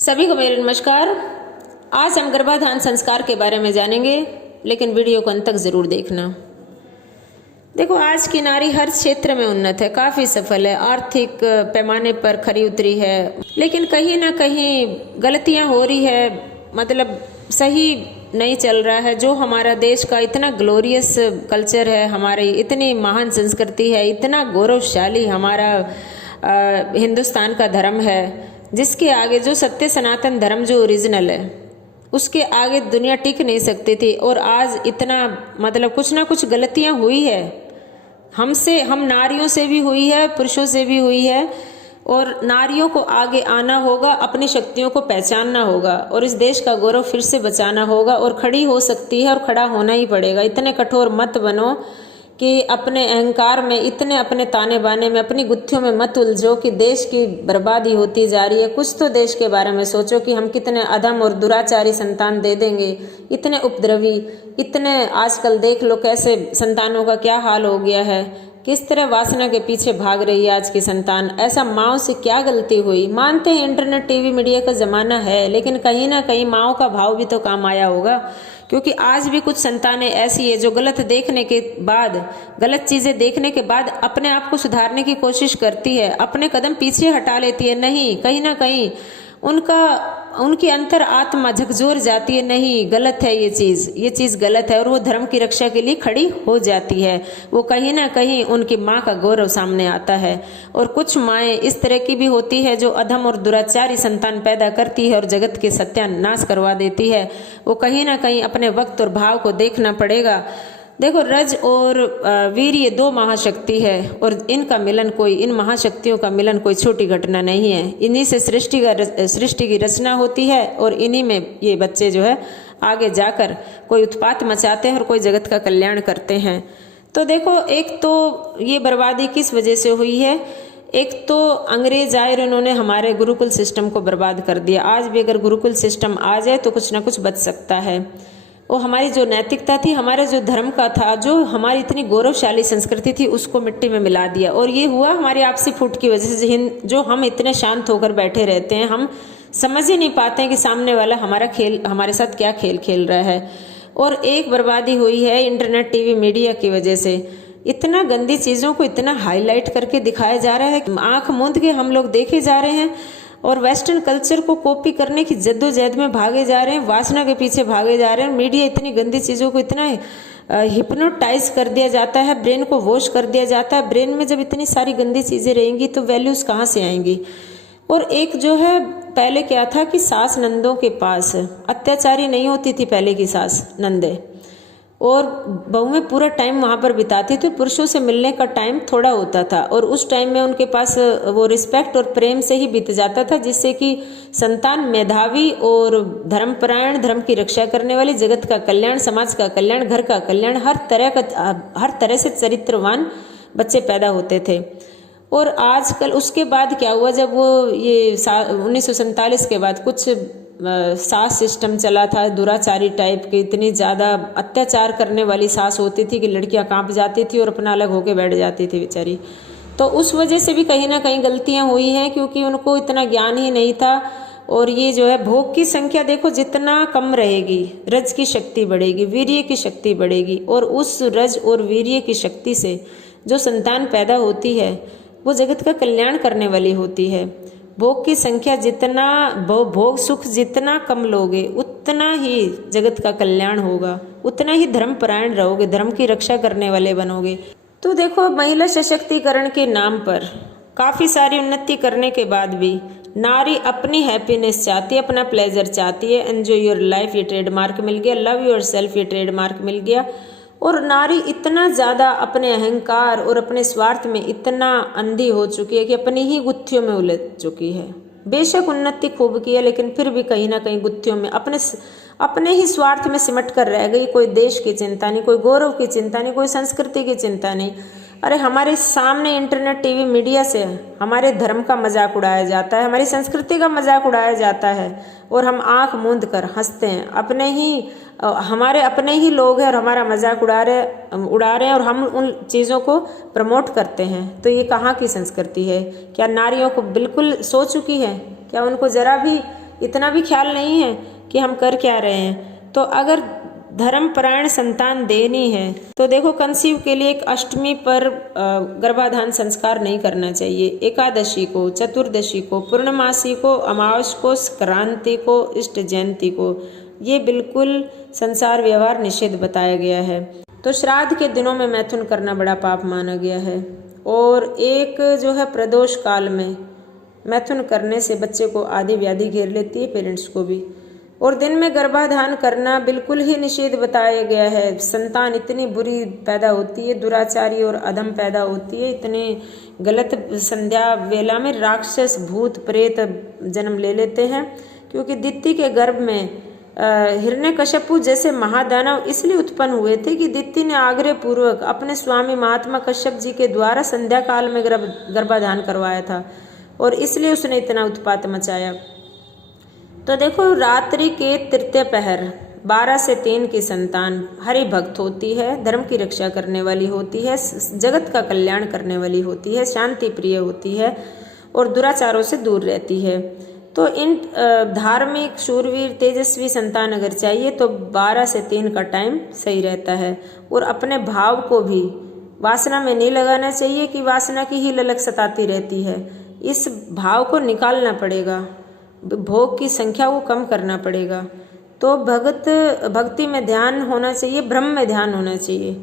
सभी को मेरा नमस्कार। आज हम गर्भाधान संस्कार के बारे में जानेंगे, लेकिन वीडियो को अंत तक जरूर देखना। देखो, आज की नारी हर क्षेत्र में उन्नत है, काफ़ी सफल है, आर्थिक पैमाने पर खरी उतरी है, लेकिन कहीं ना कहीं गलतियां हो रही है, मतलब सही नहीं चल रहा है। जो हमारा देश का इतना ग्लोरियस कल्चर है, हमारी इतनी महान संस्कृति है, इतना गौरवशाली हमारा हिंदुस्तान का धर्म है, जिसके आगे जो सत्य सनातन धर्म जो ओरिजिनल है, उसके आगे दुनिया टिक नहीं सकती थी। और आज इतना मतलब कुछ ना कुछ गलतियां हुई है हमसे, हम नारियों से भी हुई है, पुरुषों से भी हुई है। और नारियों को आगे आना होगा, अपनी शक्तियों को पहचानना होगा और इस देश का गौरव फिर से बचाना होगा। और खड़ी हो सकती है और खड़ा होना ही पड़ेगा। इतने कठोर मत बनो कि अपने अहंकार में, इतने अपने ताने बाने में, अपनी गुत्थियों में मत उलझो कि देश की बर्बादी होती जा रही है। कुछ तो देश के बारे में सोचो कि हम कितने अधम और दुराचारी संतान दे देंगे, इतने उपद्रवी, इतने आजकल देख लो कैसे संतानों का क्या हाल हो गया है, किस तरह वासना के पीछे भाग रही है आज की संतान। ऐसा माओ से क्या गलती हुई? मानते हैं इंटरनेट टीवी मीडिया का जमाना है, लेकिन कहीं ना कहीं माओ का भाव भी तो काम आया होगा, क्योंकि आज भी कुछ संतानें ऐसी है जो गलत देखने के बाद, गलत चीजें देखने के बाद अपने आप को सुधारने की कोशिश करती है, अपने कदम पीछे हटा लेती है। नहीं, कहीं ना कहीं उनकी अंतर आत्मा झकझोर जाती है, नहीं गलत है ये चीज़ गलत है, और वो धर्म की रक्षा के लिए खड़ी हो जाती है। वो कहीं ना कहीं उनकी माँ का गौरव सामने आता है। और कुछ माएँ इस तरह की भी होती है जो अधम और दुराचारी संतान पैदा करती है और जगत के सत्यानाश करवा देती है। वो कहीं ना कहीं अपने वक्त और भाव को देखना पड़ेगा। देखो, रज और वीर ये दो महाशक्ति है, और इनका मिलन कोई, इन महाशक्तियों का मिलन कोई छोटी घटना नहीं है। इन्हीं से सृष्टि की रचना होती है, और इन्हीं में ये बच्चे जो है आगे जाकर कोई उत्पात मचाते हैं और कोई जगत का कल्याण करते हैं। तो देखो, एक तो ये बर्बादी किस वजह से हुई है? एक तो अंग्रेज आए और उन्होंने हमारे गुरुकुल सिस्टम को बर्बाद कर दिया। आज भी अगर गुरुकुल सिस्टम आ जाए तो कुछ ना कुछ बच सकता है। वो हमारी जो नैतिकता थी, हमारे जो धर्म का था, जो हमारी इतनी गौरवशाली संस्कृति थी, उसको मिट्टी में मिला दिया। और ये हुआ हमारी आपसी फूट की वजह से। जो हम इतने शांत होकर बैठे रहते हैं, हम समझ ही नहीं पाते हैं कि सामने वाला हमारे साथ क्या खेल खेल रहा है। और एक बर्बादी हुई है इंटरनेट टीवी मीडिया की वजह से। इतना गंदी चीज़ों को इतना हाईलाइट करके दिखाया जा रहा है, आंख मूंद के हम लोग देखे जा रहे हैं, और वेस्टर्न कल्चर को कॉपी करने की जद्दोजहद में भागे जा रहे हैं, वासना के पीछे भागे जा रहे हैं। मीडिया इतनी गंदी चीज़ों को इतना हिप्नोटाइज कर दिया जाता है, ब्रेन को वॉश कर दिया जाता है। ब्रेन में जब इतनी सारी गंदी चीज़ें रहेंगी तो वैल्यूज़ कहाँ से आएंगी? और एक जो है, पहले क्या था कि सास नंदों के पास अत्याचारी नहीं होती थी पहले की सास नंदे, और बहुएं पूरा टाइम वहाँ पर बिताती थी। पुरुषों से मिलने का टाइम थोड़ा होता था, और उस टाइम में उनके पास वो रिस्पेक्ट और प्रेम से ही बीत जाता था, जिससे कि संतान मेधावी और धर्मपरायण, धर्म की रक्षा करने वाली, जगत का कल्याण, समाज का कल्याण, घर का कल्याण, हर तरह से चरित्रवान बच्चे पैदा होते थे। और आजकल उसके बाद क्या हुआ, जब वो ये 1947 के बाद कुछ सास सिस्टम चला था, दुराचारी टाइप की, इतनी ज़्यादा अत्याचार करने वाली सास होती थी कि लड़कियां कांप जाती थी और अपना अलग होके बैठ जाती थी बेचारी। तो उस वजह से भी कहीं ना कहीं गलतियां हुई हैं, क्योंकि उनको इतना ज्ञान ही नहीं था। और ये जो है, भोग की संख्या देखो जितना कम रहेगी, रज की शक्ति बढ़ेगी, वीर्य की शक्ति बढ़ेगी, और उस रज और वीर्य की शक्ति से जो संतान पैदा होती है वो जगत का कल्याण करने वाली होती है। भोग की संख्या जितना, भोग सुख जितना कम लोगे, उतना ही जगत का कल्याण होगा, उतना ही धर्मपरायण रहोगे, धर्म की रक्षा करने वाले बनोगे। तो देखो, महिला सशक्तिकरण के नाम पर काफ़ी सारी उन्नति करने के बाद भी नारी अपनी हैप्पीनेस चाहती है, अपना प्लेजर चाहती है। एंजॉय योर लाइफ ये ट्रेडमार्क मिल गया, लव योर सेल्फ ये ट्रेडमार्क मिल गया। और नारी इतना ज़्यादा अपने अहंकार और अपने स्वार्थ में इतना अंधी हो चुकी है कि अपनी ही गुत्थियों में उलझ चुकी है। बेशक उन्नति खूब की है, लेकिन फिर भी कहीं ना कहीं गुत्थियों में अपने ही स्वार्थ में सिमट कर रह गई। कोई देश की चिंता नहीं, कोई गौरव की चिंता नहीं, कोई संस्कृति की चिंता नहीं। अरे हमारे सामने इंटरनेट टीवी मीडिया से हमारे धर्म का मजाक उड़ाया जाता है, हमारी संस्कृति का मजाक उड़ाया जाता है, और हम आंख मूंद कर हंसते हैं। हमारे अपने ही लोग हैं और हमारा मजाक उड़ा रहे हैं, और हम उन चीज़ों को प्रमोट करते हैं। तो ये कहाँ की संस्कृति है? क्या नारियों को बिल्कुल सो चुकी है? क्या उनको जरा भी इतना भी ख्याल नहीं है कि हम कर क्या रहे हैं। तो अगर धर्मपरायण संतान देनी है तो देखो कंसीव के लिए एक अष्टमी पर गर्भाधान संस्कार नहीं करना चाहिए। एकादशी को, चतुर्दशी को, पूर्णमासी को, अमावस को, संक्रांति को, इष्ट जयंती को, ये बिल्कुल संसार व्यवहार निषेध बताया गया है। तो श्राद्ध के दिनों में मैथुन करना बड़ा पाप माना गया है। और एक जो है प्रदोष काल में मैथुन करने से बच्चे को आदि व्याधि घेर लेती है, पेरेंट्स को भी। और दिन में गर्भाधान करना बिल्कुल ही निषेध बताया गया है। संतान इतनी बुरी पैदा होती है, दुराचारी और अधम पैदा होती है, इतने गलत संध्या वेला में राक्षस भूत प्रेत जन्म ले लेते हैं। क्योंकि दित्ति के गर्भ में हिरण्यकश्यपु जैसे महादानव इसलिए उत्पन्न हुए थे कि दित्ति ने आग्रह पूर्वक अपने स्वामी महात्मा कश्यप जी के द्वारा संध्या काल में गर्भाधान करवाया था और इसलिए उसने इतना उत्पात मचाया। तो देखो रात्रि के तृतीय पहर 12 से 3 की संतान हरि भक्त होती है, धर्म की रक्षा करने वाली होती है, जगत का कल्याण करने वाली होती है, शांति प्रिय होती है और दुराचारों से दूर रहती है। तो इन धार्मिक शूरवीर तेजस्वी संतान अगर चाहिए तो 12 से 3 का टाइम सही रहता है। और अपने भाव को भी वासना में नहीं लगाना चाहिए कि वासना की ही ललक सताती रहती है। इस भाव को निकालना पड़ेगा, भोग की संख्या को कम करना पड़ेगा। तो भक्ति में ध्यान होना चाहिए, ब्रह्म में ध्यान होना चाहिए।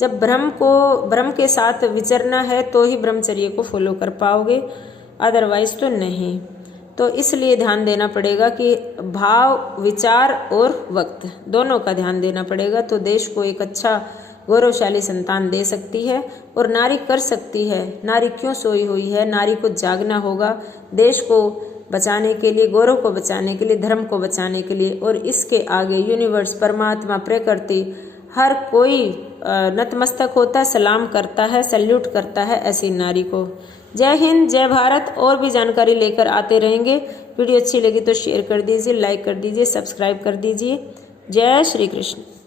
जब ब्रह्म के साथ विचरना है तो ही ब्रह्मचर्य को फॉलो कर पाओगे, अदरवाइज तो नहीं। तो इसलिए ध्यान देना पड़ेगा कि भाव, विचार और वक्त दोनों का ध्यान देना पड़ेगा। तो देश को एक अच्छा गौरवशाली संतान दे सकती है और नारी कर सकती है। नारी क्यों सोई हुई है? नारी को जागना होगा देश को बचाने के लिए, गौरव को बचाने के लिए, धर्म को बचाने के लिए। और इसके आगे यूनिवर्स, परमात्मा, प्रकृति, हर कोई नतमस्तक होता है, सलाम करता है, सल्यूट करता है ऐसी नारी को। जय हिंद, जय भारत। और भी जानकारी लेकर आते रहेंगे। वीडियो अच्छी लगी तो शेयर कर दीजिए, लाइक कर दीजिए, सब्सक्राइब कर दीजिए। जय श्री कृष्ण।